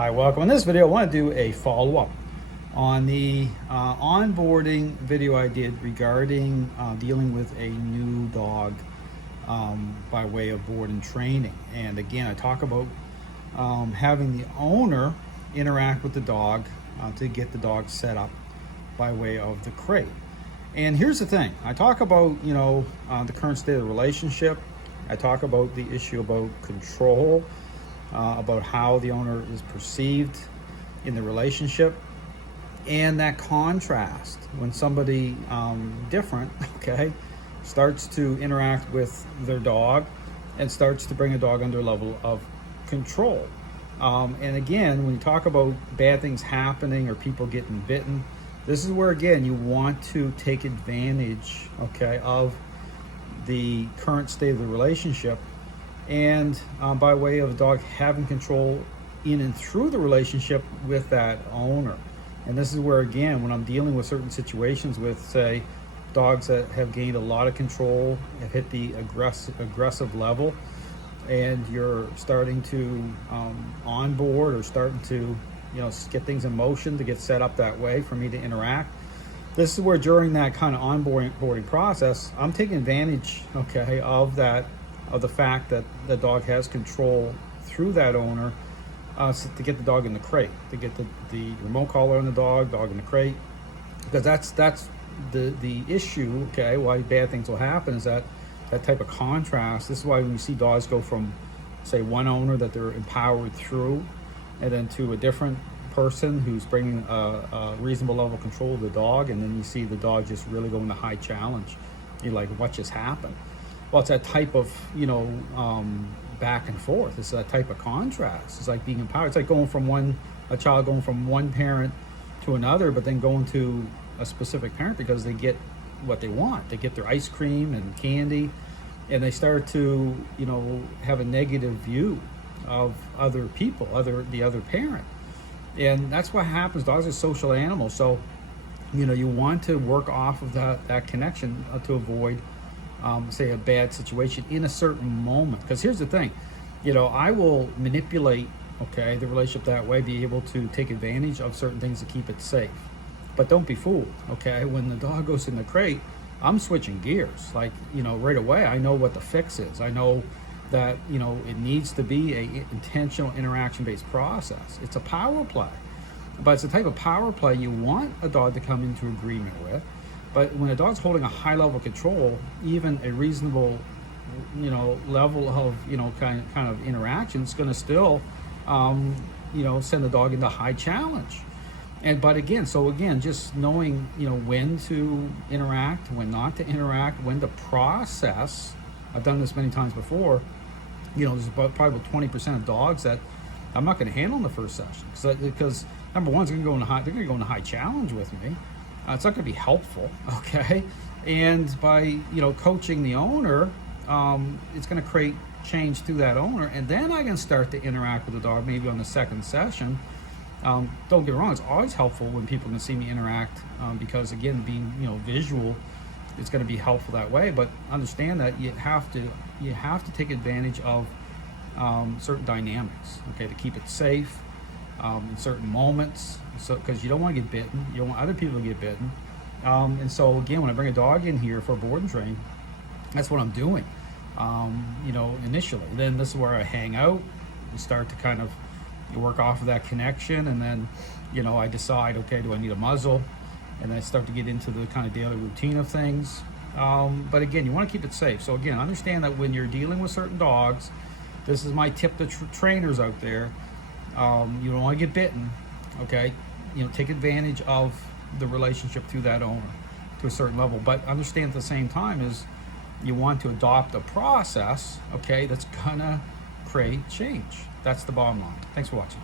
Hi, welcome. In this video, I want to do a follow-up on the onboarding video I did regarding dealing with a new dog by way of board and training. And again, I talk about having the owner interact with the dog to get the dog set up by way of the crate. And here's the thing, I talk about, the current state of the relationship. I talk about the issue about control, about how the owner is perceived in the relationship, and that contrast when somebody different, starts to interact with their dog and starts to bring a dog under a level of control. And again, when you talk about bad things happening or people getting bitten, this is where, again, you want to take advantage, of the current state of the relationship, and by way of a dog having control in and through the relationship with that owner. And this is where, again, when I'm dealing with certain situations with, say, dogs that have gained a lot of control, have hit the aggressive level, and you're starting to onboard or starting to get things in motion to get set up that way for me to interact. This is where, during that kind of onboarding process, I'm taking advantage, of that, of the fact that the dog has control through that owner, to get the dog in the crate, to get the remote collar on the dog in the crate, because that's the issue. Why bad things will happen is that type of contrast. This is why when you see dogs go from, say, one owner that they're empowered through, and then to a different person who's bringing a reasonable level of control of the dog, and then you see the dog just really go into high challenge. You're like, what just happened? Well, it's that type of, back and forth. It's that type of contrast. It's like being empowered. It's like going from a child going from one parent to another, but then going to a specific parent because they get what they want. They get their ice cream and candy, and they start to, have a negative view of other people, the other parent. And that's what happens. Dogs are social animals. So, you want to work off of that connection to avoid say a bad situation in a certain moment. Because here's the thing, I will manipulate the relationship that way, be able to take advantage of certain things to keep it safe. But don't be fooled. When the dog goes in the crate, I'm switching gears. Like, right away I know what the fix is. I know that it needs to be a intentional interaction based process. It's a power play, but it's the type of power play you want a dog to come into agreement with. But when a dog's holding a high level of control, even a reasonable, level of, kind of interaction, it's going to still, send the dog into high challenge. But again, just knowing, when to interact, when not to interact, when to process. I've done this many times before. There's probably about 20% of dogs that I'm not going to handle in the first session because number one, they're going to go into high challenge with me. It's not going to be helpful, And by coaching the owner, it's going to create change to that owner, and then I can start to interact with the dog maybe on the second session. Don't get me wrong; it's always helpful when people can see me interact, because again, being visual, it's going to be helpful that way. But understand that you have to take advantage of certain dynamics, to keep it safe. In certain moments, because you don't want to get bitten, you don't want other people to get bitten, and so again, when I bring a dog in here for board and train, that's what I'm doing. Initially, then this is where I hang out and start to kind of work off of that connection, and then I decide, do I need a muzzle, and I start to get into the kind of daily routine of things. But again, you want to keep it safe. So again, understand that when you're dealing with certain dogs, this is my tip to trainers out there. You don't want to get bitten, take advantage of the relationship through that owner to a certain level, but understand at the same time is you want to adopt a process, that's gonna create change. That's the bottom line. Thanks for watching.